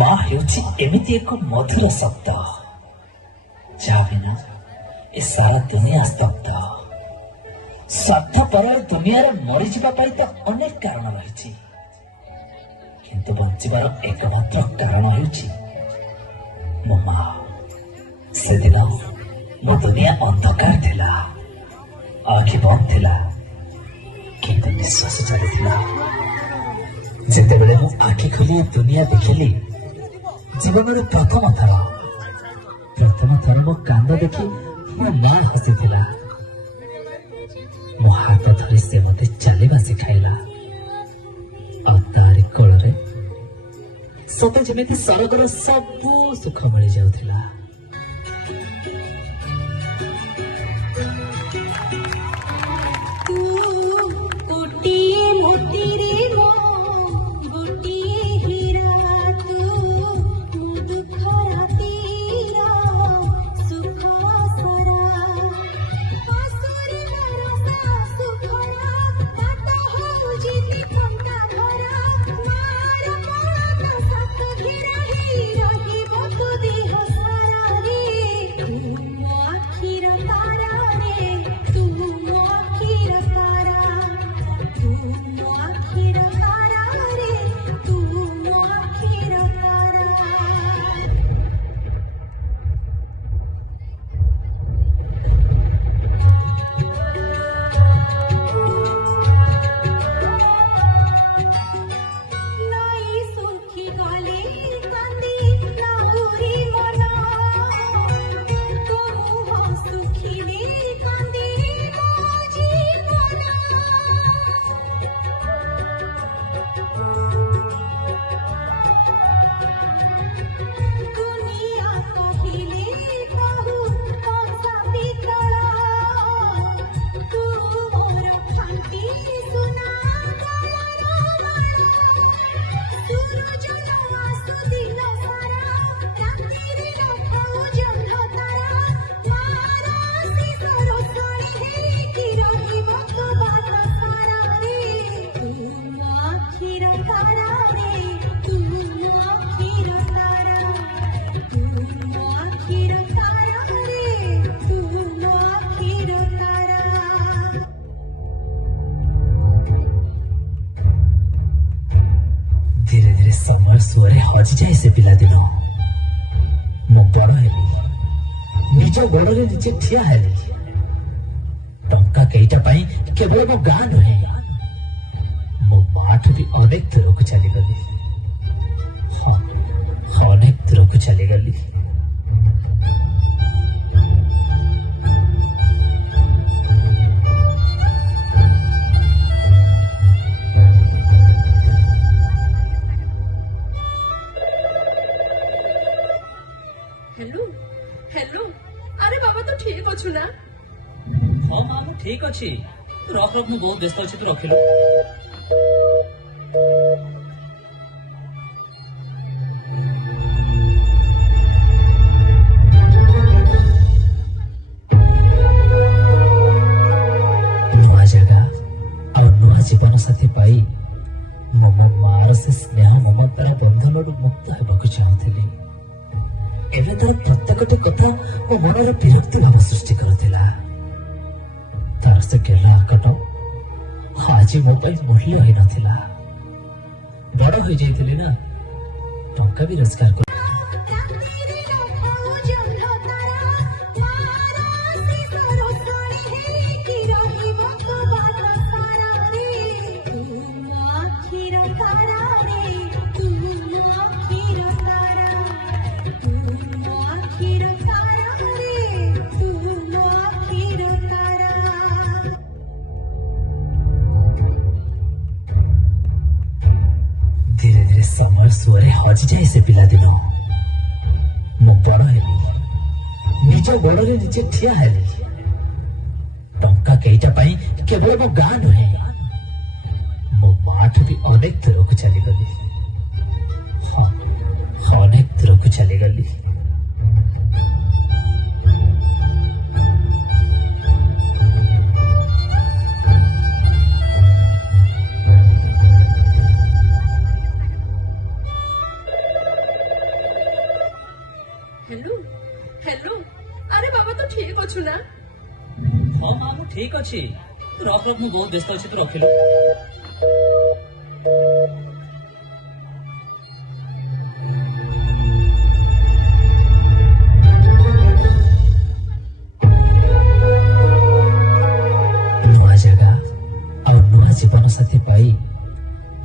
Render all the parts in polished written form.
ମା ହେଉଛି ଏମିତି ଏକ ମଧୁର ଶବ୍ଦ ଯାହା ବିନା ଏ ସାରା ଦୁନିଆ ସ୍ତବ୍ଧ। ସ୍ୱାର୍ଥପର ଦୁନିଆରେ ମରିଯିବା ପାଇଁ ତ ଅନେକ କାରଣ ରହିଛି, କିନ୍ତୁ ବଞ୍ଚିବାର ଏକମାତ୍ର କାରଣ ହେଉଛି ମୋ ମା। ସେଦିନ ମୋ ଦୁନିଆ ଅନ୍ଧକାର ଥିଲା, ଆଖି ବନ୍ଦ ଥିଲା, କିନ୍ତୁ ନିଶ୍ୱାସ ଚାଲିଥିଲା। ଯେତେବେଳେ ମୁଁ ଆଖି ଖୋଲି ଦୁନିଆ ଦେଖିଲି, ଜୀବନର ପ୍ରଥମ ଥର ମୋ କାନ୍ଦ ଦେଖି ମୋ ମା ହସିଥିଲା। ମୋ ହାତ ଧରି ସେ ମୋତେ ଚାଲିବା ଶିଖାଇଲା, ଆଉ ତାରି କୋଳରେ ସତେ ଯେମିତି ସରଗର ସବୁ ସୁଖ ମିଳିଯାଉଥିଲା। धीरे धीरे समय सुअरे हजि जाए से पिलादिन। मु बड़ हेली, निज गोड़े निजे ठिया हेली। टंका केईटा पाई केवल मो गाँ नुहे, मो माठू भी अनेक दूर को चलीगली। हाँ, अनेक दूर को चलीगली। हेलो हेलो, अरे बाबा तो ठीक अच्छु ना? हाँ माँ मु ठीक अच्छी, तू रख रख, मु बहुत व्यस्त अच्छी, तू रखिलु। नुआ जगह और नुआ जीवन साथी पाई मो मार से स्नेह ममतार बंधन मुक्त होगा चाहूली। एवं तार प्रत्येकटी कथा मो मनर विरक्ति भाव सृष्टि करुला। तार से केला आकट आज मो मूल्य ही नथिला। बड़ हो जाइथिली ना, टंका भी रोजगार कर। धीरे धीरे समय सुअरे हजि जाए से पिलादिन। मु बड़ हेली, निज गोड़े निजे ठिया हेली। टंका केईटा पाई केवल मो गाँ नुहे, मो माठू भी अनेक दूर को चलीगली। हाँ, अनेक दूर को चलीगली। ठीक अच्छे तू रख रख मुझे बहुत व्यस्त अच्छे तू रखिलु नुआ जगह और नुआ जीवन साथी पाई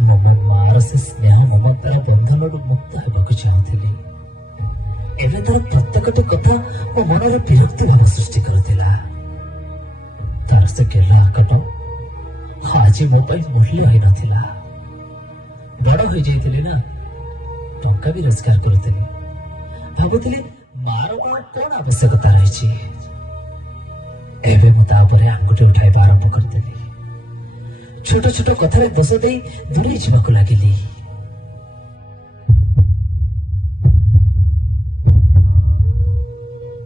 मो मार से स्नेह ममतार बंधन मुक्त होगा चाहूली एवं तार प्रत्येकटी कथा मो मन विरक्ति भाव सृष्टि करुला तार से केला आकट आज मो मूल्य ही नथिला बड़ हो जाइए ना टंका भी रोजगार करुली भावुली मार कौन आवश्यकता रही एवं मुझे आंगुठी उठाई आरंभ करदेली छोट छोट कथार दोष दे दूरे जावाक लगिली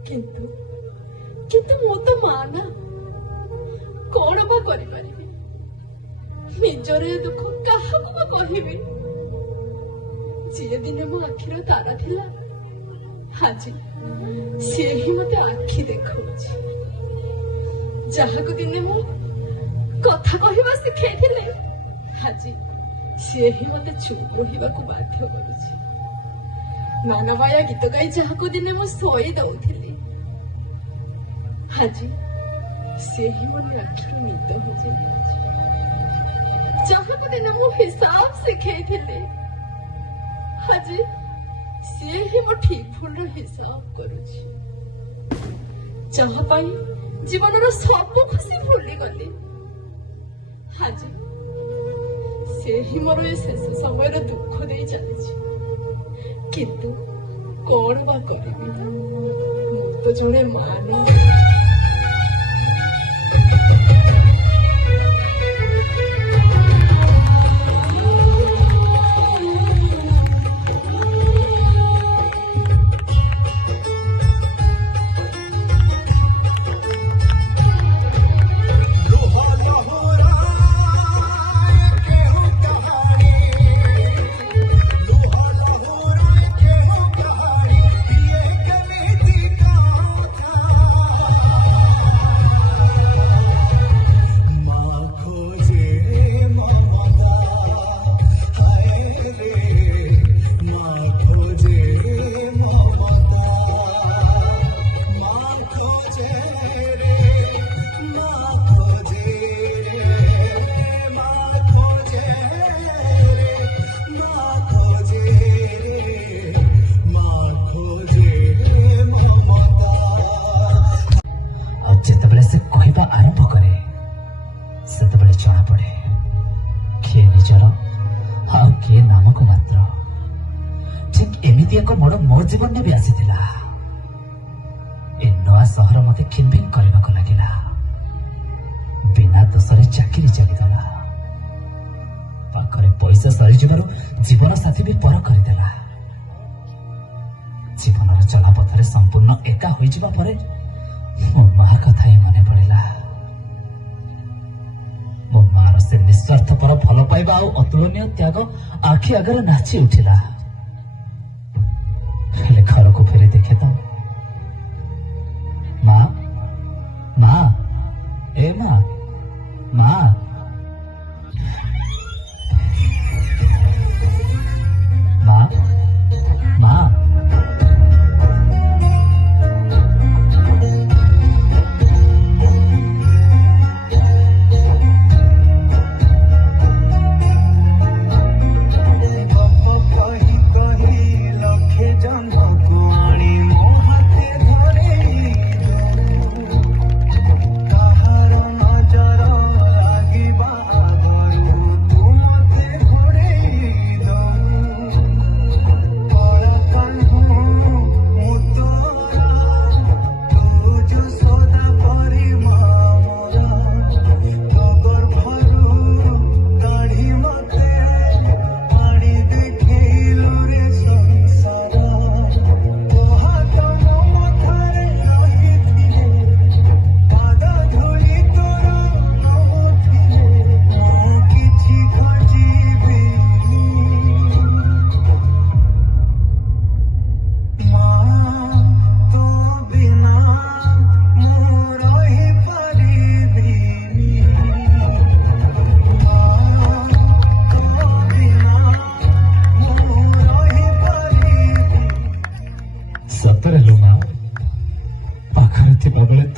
किंतु किंतु मो तो मां ना कौन बा करि परिबे निजर दुख काहाकू बा कहिबे जे दिन मो आखिर तारा थिला हाजी से ही मते आखि देखौछि जहाकू दिने मो कथा कहवा शिखाइले हाजी से ही मते चुप रहिबाकू बाध्य करुछि नानाबाया गीत गाई जहाकू दिने मो सोई दउथिली हाजी से ही मन आखिर निद हो जाए जहाकू दिने मो हिसाब शिखाइले हाजी से ही मो ठीक भूल हिसाब करुछि जहा पाई जीवन सब खुशी भूली गली हाजी से ही मोर शेष समय दुख दे चली किंतु कौन बा करिबी मु तो जने मानी मो जीवन में भी आसी नुआ सहर मत खिनभिन करने लगिला बिना दोषरे चाकरी चलीगला पाखरे पैसा सरी जीवन साथी भी पर करदेला जीवन चलापथरे संपूर्ण एका हो मो मार कथा ही मन पड़ा मो मार से निस्वार्थ पर भल पाइबा अतुलनीय त्याग आखि आगे नाची उठिला घर को फेरी देखे तो माँ माँ ए माँ माँ माँ माँ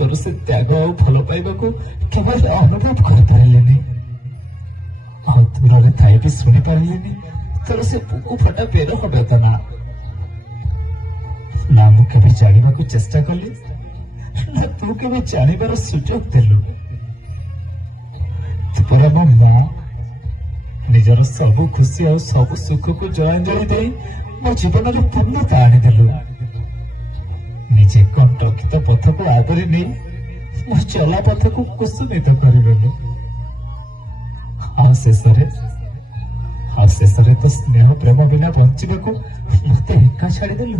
तोर से त्याग और भल पाइबा को केवल अनुभव कर पारिलेनी आ दूर थाई भी शुणी पारिलेनी तोर से बुकु फटा बेर हबेतना ना मु केबे जानिबा को चेष्टा कली ना तू केबे जानिबार सुजोग देलु तोरा मो मां निजर सब खुशी और सब सुख को जलांजलि दे मो जीवन रे पूर्णता आनी देलु निजे कंटकित पथ को आदरी नहीं मो चला पथ को कुसुमित करदेलु आ शेषरे तो स्नेह प्रेम बिना बंचिबा को मते एका छाड़ी देलु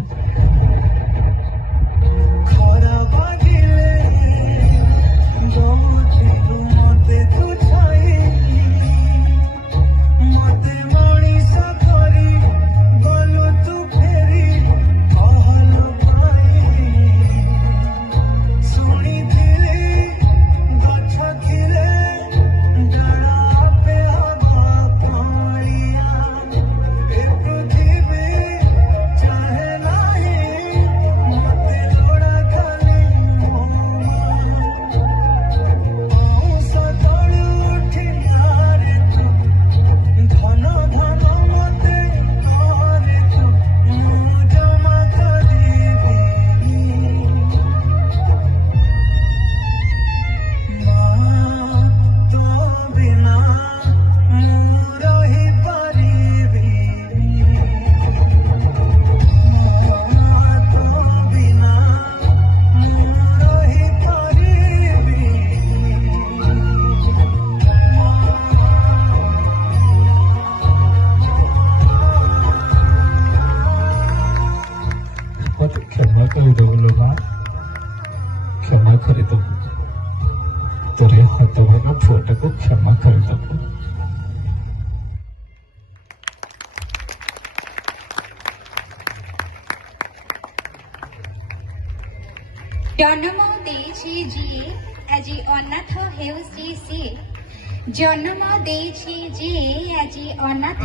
क्षमा कर मां क्षमा कर तोरे हतभागा फोटा को क्षमा कर जन्म देछे जिए আজি অনাথ হেউছি সে জন্ম দেছে যে আজি অনাথ